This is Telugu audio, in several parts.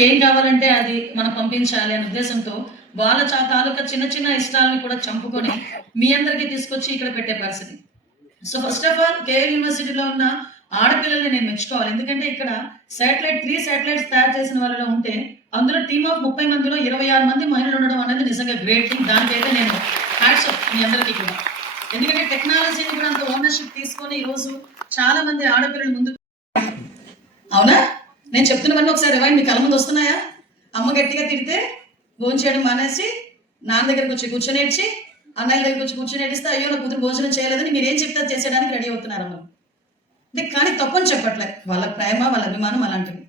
వాళ్ళకి ఏం కావాలంటే అది మనం పంపించాలి అనే ఉద్దేశంతో వాళ్ళ చా తాలూకా చిన్న చిన్న ఇష్టాలను కూడా చంపుకొని మీ అందరికీ తీసుకొచ్చి ఇక్కడ పెట్టే పరిస్థితి. So first of all KL యూనివర్సిటీలో ఉన్న ఆడపిల్లల్ని నేను మెచ్చుకోవాలి. ఎందుకంటే ఇక్కడ శాటిలైట్ త్రీ శాటిలైట్స్ తయారు చేసిన వాళ్ళలో ఉంటే అందులో టీమ్ ఆఫ్ ముప్పై మందిలో ఇరవై ఆరు మంది మహిళలు ఉండడం అనేది నిజంగా గ్రేట్ థింగ్ దానికైతే నేను హ్యాట్స్ మీ అందరికీ కూడా. ఎందుకంటే టెక్నాలజీని కూడా అంత ఓనర్షిప్ తీసుకొని ఈరోజు చాలా మంది ఆడపిల్లలు ముందుకు అవునా? నేను చెప్తున్నవన్నీ ఒకసారి రివైండ్ మీ కళ్ళ ముందు వస్తున్నాయా? అమ్మ గట్టిగా తిడితే భోజనం చేయడం మానేసి నాన్న దగ్గరకు వచ్చి కూర్చొనేడ్చి అన్నయ్య దగ్గరకు వచ్చి కూర్చొనేడిస్తే అయ్యో నా కూతురు భోజనం చేయలేదని మీరు ఏం చెప్తే చేసేయడానికి రెడీ అవుతున్నారు అమ్మ. అంటే కానీ తప్పని చెప్పట్లే. వాళ్ళ ప్రేమ వాళ్ళ అభిమానం అలాంటివి.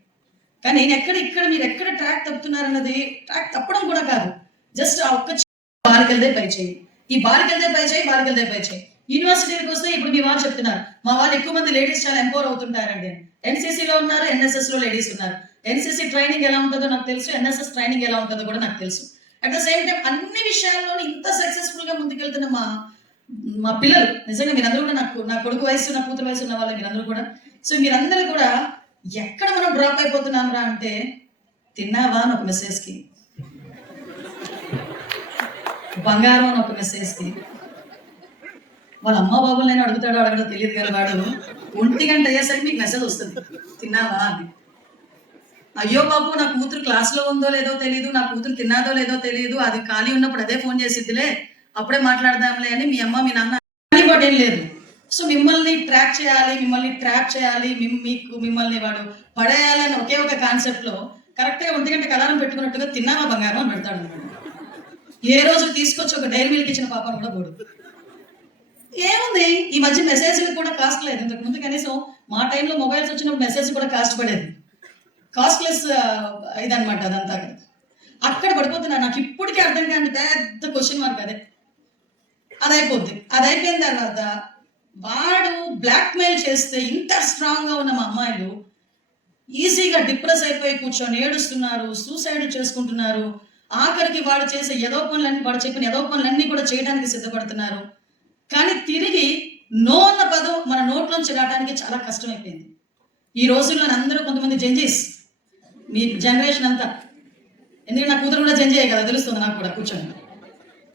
కానీ నేను ఎక్కడ ఇక్కడ మీరు ఎక్కడ ట్రాక్ తప్పుతున్నారన్నది ట్రాక్ తప్పడం కూడా కాదు. జస్ట్ ఆ ఒక్క బారికెళ్దే పై చేయి ఈ బారికెళ్దే పై చేయి బారికెళ్దే పై చేయి యూనివర్సిటీకి వస్తే ఇప్పుడు మీ వాళ్ళు చెప్తున్నారు మా వాళ్ళు ఎక్కువ మంది లేడీస్ చాలా ఎంపవర్ అవుతుంటారండి. ఎన్సీసీలో ఉన్నారు ఎన్ఎస్ఎస్లో లేడీస్ ఉన్నారు. ఎన్సీసీ ట్రైనింగ్ ఎలా ఉంటుందో నాకు తెలుసు ఎన్ఎస్ఎస్ ట్రైనింగ్ ఎలా ఉంటుందో కూడా నాకు తెలుసు. అట్ ద సేమ్ టైం అన్ని విషయాల్లోనూ ఇంత సక్సెస్ఫుల్గా ముందుకెళ్తున్న మా మా పిల్లలు నిజంగా మీరందరూ కూడా నాకు నా కొడుకు వయసు నా కూతురు వయసు ఉన్న వాళ్ళు మీరందరూ కూడా. సో మీరందరూ కూడా ఎక్కడ మనం డ్రాప్ అయిపోతున్నాం రా అంటే తిన్నావా? అని ఒక మెసేజ్కి బంగారం అని ఒక మెసేజ్కి వాళ్ళ అమ్మ బాబులైనా అడుగుతాడో అడగడో తెలియదు కదా వాడు. ఒంటి గంట అయ్యేసరికి మీకు మెసేజ్ వస్తుంది. తిన్నావా అని. అయ్యో బాబు నా కూతురు క్లాస్లో ఉందో లేదో తెలియదు నా కూతురు తిన్నాదో లేదో తెలియదు అది ఖాళీ ఉన్నప్పుడు అదే ఫోన్ చేసిద్దిలే అప్పుడే మాట్లాడదాంలే అని మీ అమ్మ మీ నాన్న ఇంకోటి ఏం లేదు. సో మిమ్మల్ని ట్రాక్ చేయాలి మిమ్మల్ని ట్రాక్ చేయాలి మీకు మిమ్మల్ని వాడు పడేయాలని ఒకే ఒక కాన్సెప్ట్లో ఒంటి గంట కలారం పెట్టుకున్నట్టుగా తిన్నావా బంగారం అని పెడతాడు. ఏ రోజు తీసుకొచ్చి ఒక డైరీ మిల్క్ ఇచ్చిన పాపను కూడా పోడు. ఏముంది? ఈ మధ్య మెసేజ్ కూడా కాస్ట్ లేదు. ఇంతకు ముందు కనీసం మా టైంలో మొబైల్స్ వచ్చినప్పుడు మెసేజ్ కూడా కాస్ట్ పడేది. కాస్ట్లెస్ ఇదనమాట అదంతా. అక్కడ పడిపోతున్నా. నాకు ఇప్పటికీ అర్థం కాని పెద్ద క్వశ్చన్ మార్క్ అదే. అది అయిపోద్ది అది అయిపోయిన తర్వాత వాడు బ్లాక్మెయిల్ చేస్తే ఇంత స్ట్రాంగ్గా ఉన్న మా అమ్మాయిలు ఈజీగా డిప్రెస్ అయిపోయి కూర్చొని ఏడుస్తున్నారు సూసైడ్ చేసుకుంటున్నారు. ఆఖరికి వాడు చేసే ఏదో పనులన్నీ వాడు చెప్పిన ఏదో పనులన్నీ కూడా చేయడానికి సిద్ధపడుతున్నారు. కానీ తిరిగి నో అన్న పదం మన నోట్లోంచి రావడానికి చాలా కష్టమైపోయింది. ఈ రోజుల్లో అందరూ కొంతమంది జంజీస్ మీ జనరేషన్ అంతా. ఎందుకంటే నా కూతురు కూడా జంజే కదా తెలుస్తుంది నాకు కూడా కూర్చొని.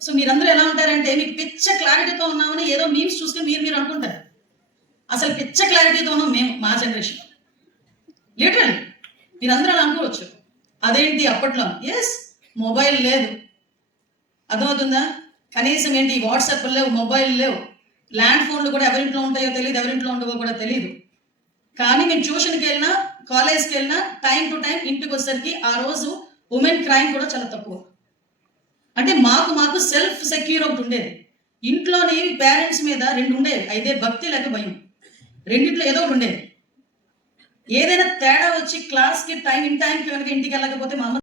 సో మీరందరూ ఎలా ఉంటారంటే మీకు పిచ్చ క్లారిటీతో ఉన్నామని ఏదో మీమ్స్ చూసుకుని మీరు మీరు అనుకుంటారు. అసలు పిచ్చ క్లారిటీతో ఉన్నాం మేము మా జనరేషన్ లిటరల్ మీరందరూ అలా అనుకోవచ్చు. అదేంటి అప్పట్లో? ఎస్ మొబైల్ లేదు. అర్థమవుతుందా? కనీసం ఏంటి వాట్సాప్ లేవు మొబైల్ లేవు. ల్యాండ్ ఫోన్లు కూడా ఎవరింట్లో ఉంటాయో తెలియదు ఎవరింట్లో ఉండవో కూడా తెలియదు కానీ మేము ట్యూషన్కి వెళ్ళినా కాలేజ్కి వెళ్ళినా టైం టు టైం ఇంటికి వచ్చేసరికి ఆ రోజు ఉమెన్ క్రైమ్ కూడా చాలా తక్కువ. అంటే మాకు మాకు సెల్ఫ్ సెక్యూర్ ఒకటి ఉండేది. ఇంట్లోని పేరెంట్స్ మీద రెండు ఉండేవి. అయితే భక్తి లేక భయం. రెండిట్లో ఏదో ఒకటి ఉండేది. ఏదైనా తేడా వచ్చి క్లాస్కి టైం ఇన్ టైంకి కనుక ఇంటికి వెళ్ళకపోతే మా అమ్మ